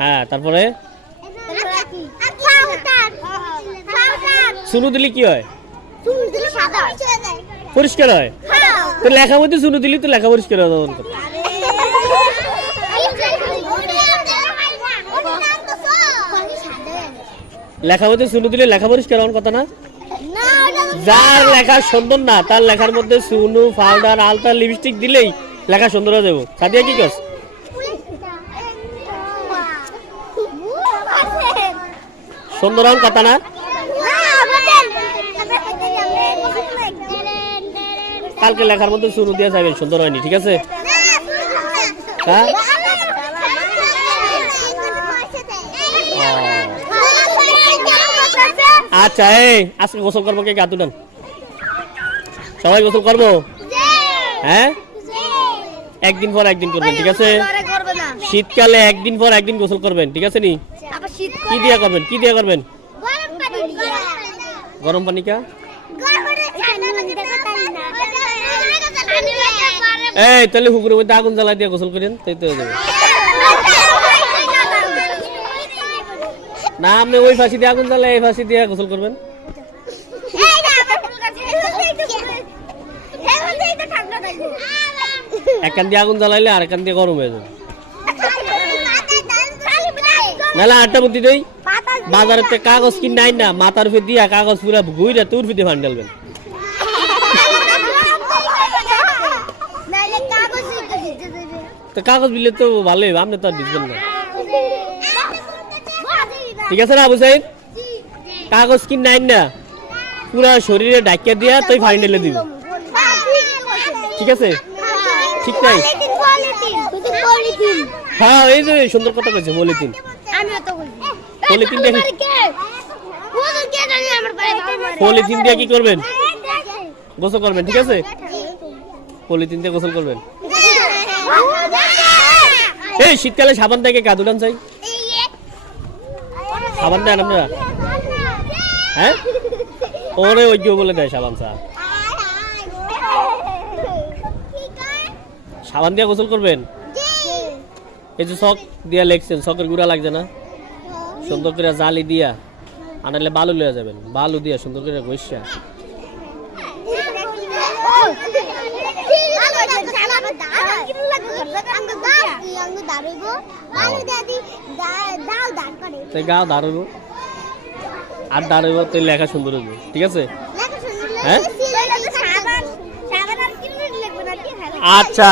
হ্যাঁ তারপরে সুনু দিলি কি হয়? পরিষ্কার হয়। তো লেখার মধ্যে সুনু দিলি তো লেখা পরিষ্কার হয়। লেখার মধ্যে সুনু দিলে লেখা পরিষ্কার হওয়ার কথা না? যার লেখা সুন্দর না তার লেখার মধ্যে সুনু, পাউডার, আলতা, লিপস্টিক দিলেই লেখা সুন্দর হয়ে যাবো। সাদিয়া কি কাজ? সুন্দর হওয়ার কথা না? কালকে লেখার মধ্যে সুনু দিয়ে যাবেন, সুন্দর হয়নি, ঠিক আছে? হ্যাঁ আচ্ছা, এই আজকে গোসল করবো, কে গা তুলেন? সবাই গোসল করবো? হ্যাঁ একদিন পর একদিন করবেন, ঠিক আছে? শীতকালে একদিন পর একদিন গোসল করবেন, ঠিক আছে নি? কি দিয়া করবেন? কি দিয়া করবেন? গরম পানি কা? এই তাহলে পুকুরের মধ্যে আগুন জ্বালাই দিয়ে গোসল করেন, তাই তো হয়ে যাবে। না আপনি ওই ফাঁসি দিয়ে আগুন জ্বালাই এই ফাঁসি দিয়ে গোসল করবেন। একান দিয়ে আগুন জ্বালাইলে আর একান দিয়ে গরম হয়ে যাবে। নাহলে আটটা বুদ্ধি দেই, বাজারের কাগজ কিন নাই না, মাথার উপরে দিয়া কাগজ পুরা ঘুরে তোর ফিতে ফান ডালবেন। তো কাগজ বিলে তো ভালোই, আপনি তো আর ভিজবেন না, ঠিক আছে না আবু সাইদ? কাগজ কিন নাই না, পুরা শরীরে ডাকিয়া দিয়া তুই ফাইন ঢেলে দিবি, ঠিক আছে? ঠিক নাই? হ্যাঁ এই যে সুন্দর কথা কইছে, পলিথিন। পলিথিন দিয়ে পলিথিন দিয়ে কি করবেন? গোসল করবেন, ঠিক আছে? পলিথিন দিয়ে গোসল করবেন। এই শীতকালে সাবান থেকে গা ধুলান চাই, সাবান দেন আপনারা? হ্যাঁ ওরে ওই বলে দেয় সাবান চা, সাবান দিয়ে গোসল করবেন। এই যে শখ দিয়া লেখছেন, শখের গুঁড়া লাগছে না? সুন্দর করে জালি দিয়া আনালে বালু লইয়া যাবেন, বালু দিয়া সুন্দর করে ঘষা গাও দাঁড়াবো আর দাঁড়াবো, তো লেখা সুন্দর হবে, ঠিক আছে? হ্যাঁ আচ্ছা।